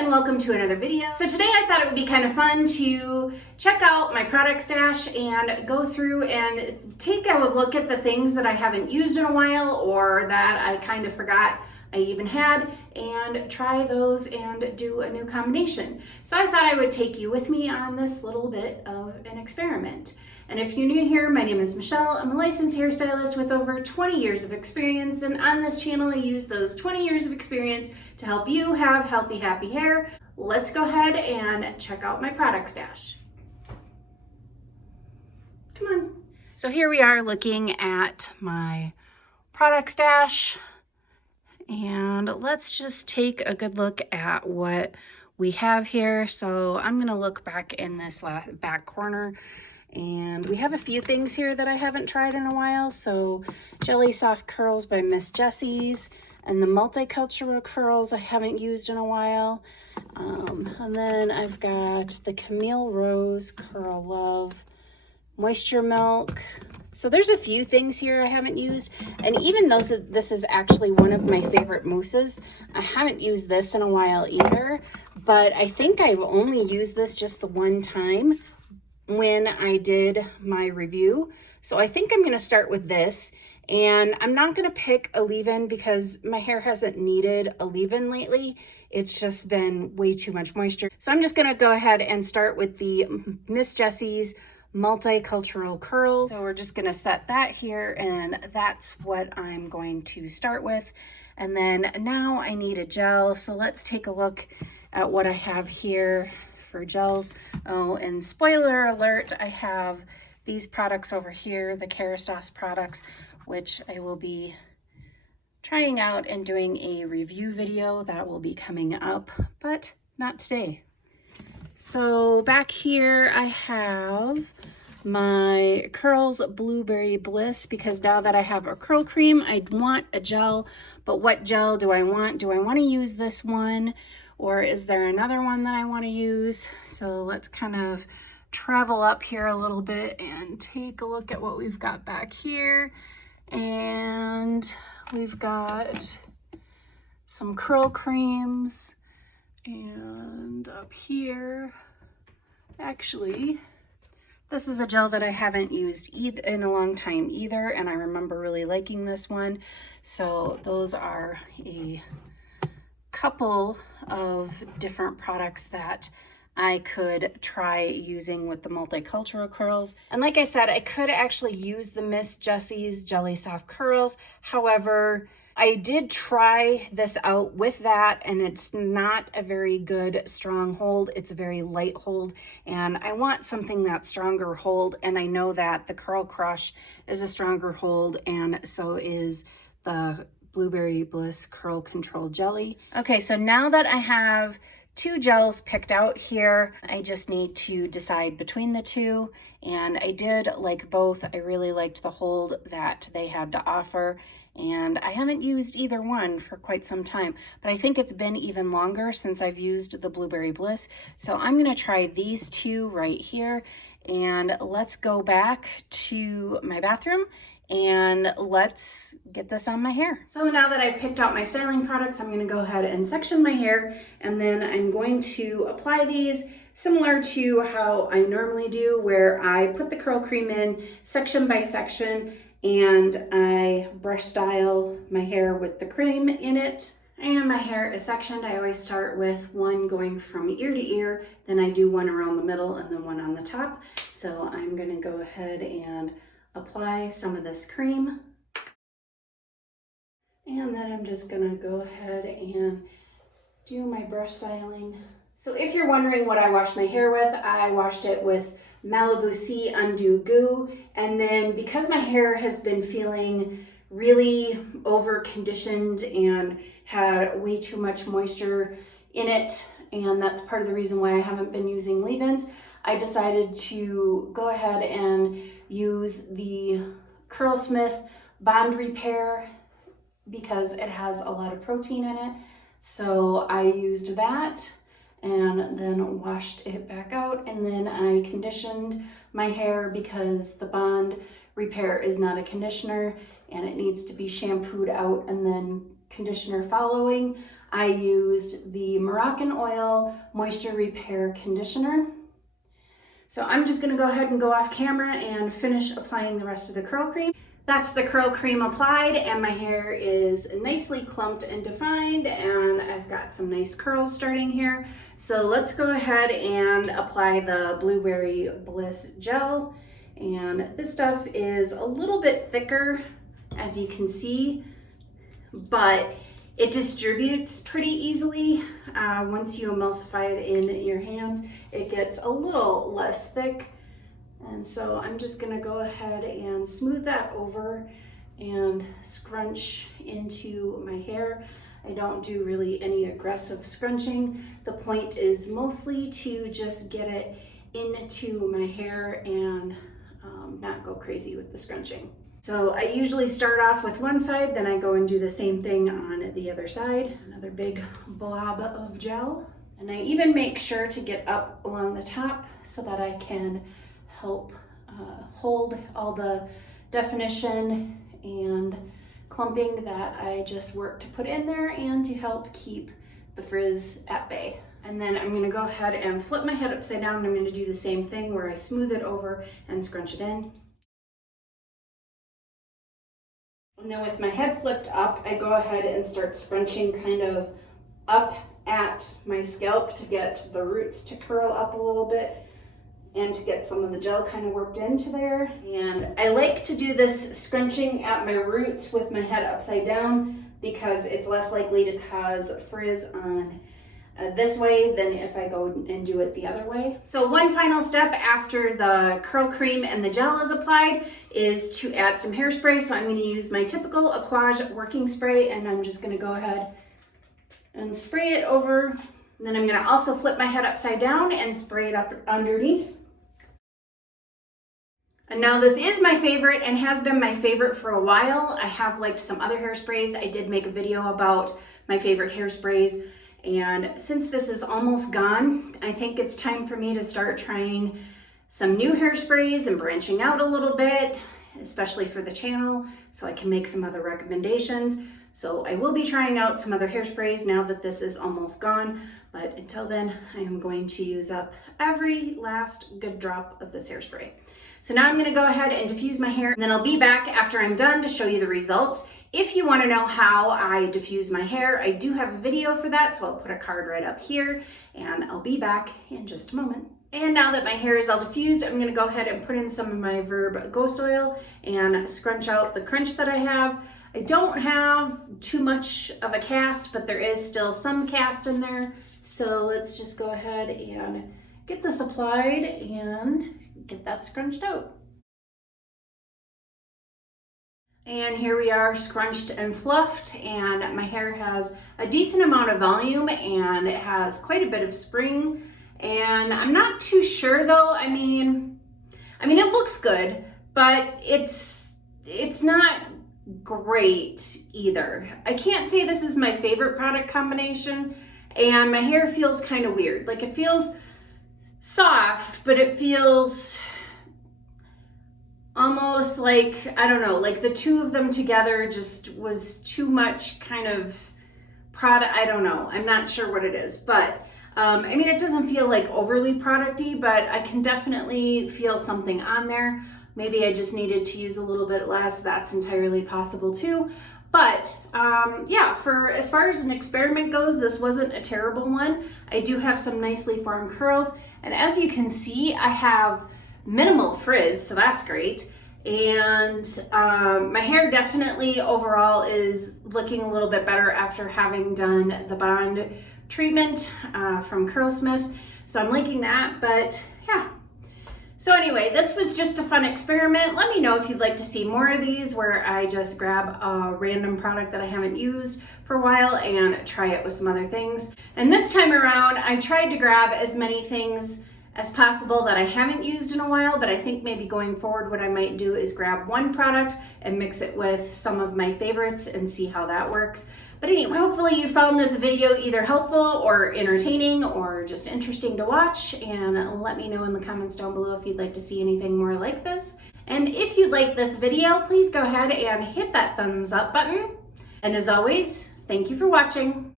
and welcome to another video. So today I thought it would be kind of fun to check out my product stash and go through and take a look at the things that I haven't used in a while or that I kind of forgot I even had, and try those and do a new combination. So I thought I would take you with me on this little bit of an experiment. And if you're new here, my name is Michelle. I'm a licensed hairstylist with over 20 years of experience, and on this channel I use those 20 years of experience to help you have healthy, happy hair. Let's go ahead and check out my product stash. Come on. So here we are looking at my product stash. And let's just take a good look at what we have here. So I'm gonna look back in this back corner, and we have a few things here that I haven't tried in a while. So Jelly Soft Curls by Miss Jessie's, and the Multicultural Curls I haven't used in a while. And then I've got the Camille Rose Curl Love Moisture Milk. So there's a few things here I haven't used, and even though this is actually one of my favorite mousses, I haven't used this in a while either, but I think I've only used this just the one time when I did my review. So I think I'm going to start with this, and I'm not going to pick a leave-in because my hair hasn't needed a leave-in lately. It's just been way too much moisture. So I'm just going to go ahead and start with the Miss Jessie's Multicultural Curls. So we're just going to set that here, and that's what I'm going to start with. And then now I need a gel, so let's take a look at what I have here for gels. Oh, and spoiler alert, I have these products over here, the Kerastase products, which I will be trying out and doing a review video that will be coming up, but not today. So back here I have my Curls Blueberry Bliss, because now that I have a curl cream, I want a gel. But what gel do I want? Do I want to use this one, or is there another one that I want to use? So let's kind of travel up here a little bit and take a look at what we've got back here. And we've got some curl creams. And up here, actually, this is a gel that I haven't used in a long time either, and I remember really liking this one. So those are a couple of different products that I could try using with the Multicultural Curls. And like I said, I could actually use the Miss Jessie's Jelly Soft Curls. However, I did try this out with that, and it's not a very good strong hold. It's a very light hold, and I want something that's stronger hold, and I know that the Curl Crush is a stronger hold, and so is the Blueberry Bliss Curl Control Jelly. Okay, so now that I have two gels picked out here, I just need to decide between the two, and I did like both. I really liked the hold that they had to offer, and I haven't used either one for quite some time, but I think it's been even longer since I've used the Blueberry Bliss. So I'm going to try these two right here, and let's go back to my bathroom and let's get this on my hair. So now that I've picked out my styling products, I'm going to go ahead and section my hair, and then I'm going to apply these similar to how I normally do, where I put the curl cream in section by section and I brush style my hair with the cream in it. And my hair is sectioned. I always start with one going from ear to ear, then I do one around the middle and then one on the top. So I'm going to go ahead and apply some of this cream, and then I'm just gonna go ahead and do my brush styling. So if you're wondering what I washed my hair with, I washed it with Malibu Sea Undo Goo, and then because my hair has been feeling really over conditioned and had way too much moisture in it, and that's part of the reason why I haven't been using leave-ins, I decided to go ahead and use the Curlsmith Bond Repair because it has a lot of protein in it. So I used that and then washed it back out, and then I conditioned my hair because the Bond Repair is not a conditioner and it needs to be shampooed out and then conditioner following. I used the Moroccan Oil Moisture Repair Conditioner. So I'm just gonna go ahead and go off camera and finish applying the rest of the curl cream. That's the curl cream applied, and my hair is nicely clumped and defined, and I've got some nice curls starting here. So let's go ahead and apply the Blueberry Bliss gel. And this stuff is a little bit thicker, as you can see, but it distributes pretty easily. Once you emulsify it in your hands, it gets a little less thick. And so I'm just gonna go ahead and smooth that over and scrunch into my hair. I don't do really any aggressive scrunching. The point is mostly to just get it into my hair and not go crazy with the scrunching. So I usually start off with one side, then I go and do the same thing on the other side. Another big blob of gel. And I even make sure to get up along the top so that I can help hold all the definition and clumping that I just worked to put in there, and to help keep the frizz at bay. And then I'm gonna go ahead and flip my head upside down, and I'm gonna do the same thing where I smooth it over and scrunch it in. And then with my head flipped up, I go ahead and start scrunching kind of up at my scalp to get the roots to curl up a little bit and to get some of the gel kind of worked into there. And I like to do this scrunching at my roots with my head upside down because it's less likely to cause frizz on this way than if I go and do it the other way. So one final step after the curl cream and the gel is applied is to add some hairspray. So I'm going to use my typical Aquage working spray, and I'm just going to go ahead and spray it over. And then I'm going to also flip my head upside down and spray it up underneath. And now this is my favorite and has been my favorite for a while. I have liked some other hairsprays. I did make a video about my favorite hairsprays. And since this is almost gone, I think it's time for me to start trying some new hairsprays and branching out a little bit, especially for the channel, so I can make some other recommendations. So I will be trying out some other hairsprays now that this is almost gone. But until then, I am going to use up every last good drop of this hairspray. So now I'm gonna go ahead and diffuse my hair, and then I'll be back after I'm done to show you the results. If you wanna know how I diffuse my hair, I do have a video for that, so I'll put a card right up here, and I'll be back in just a moment. And now that my hair is all diffused, I'm gonna go ahead and put in some of my Verb Ghost Oil and scrunch out the crunch that I have. I don't have too much of a cast, but there is still some cast in there. So let's just go ahead and get this applied and get that scrunched out. And here we are, scrunched and fluffed, and my hair has a decent amount of volume and it has quite a bit of spring. And I'm not too sure though. I mean it looks good, but it's not great either. I can't say this is my favorite product combination, and my hair feels kind of weird. Like, it feels soft, but it feels almost like, I don't know, like the two of them together just was too much kind of product. I don't know. I'm not sure what it is, but I mean, it doesn't feel like overly producty, but I can definitely feel something on there. Maybe I just needed to use a little bit less. That's entirely possible too. But yeah, for as far as an experiment goes, this wasn't a terrible one. I do have some nicely formed curls, and as you can see, I have minimal frizz, so that's great. And my hair definitely overall is looking a little bit better after having done the Bond treatment from Curlsmith. So I'm liking that, but yeah. So anyway, this was just a fun experiment. Let me know if you'd like to see more of these where I just grab a random product that I haven't used for a while and try it with some other things. And this time around, I tried to grab as many things as possible that I haven't used in a while, but I think maybe going forward what I might do is grab one product and mix it with some of my favorites and see how that works. But anyway, hopefully you found this video either helpful or entertaining or just interesting to watch, and let me know in the comments down below if you'd like to see anything more like this. And if you like this video, please go ahead and hit that thumbs up button. And as always, thank you for watching.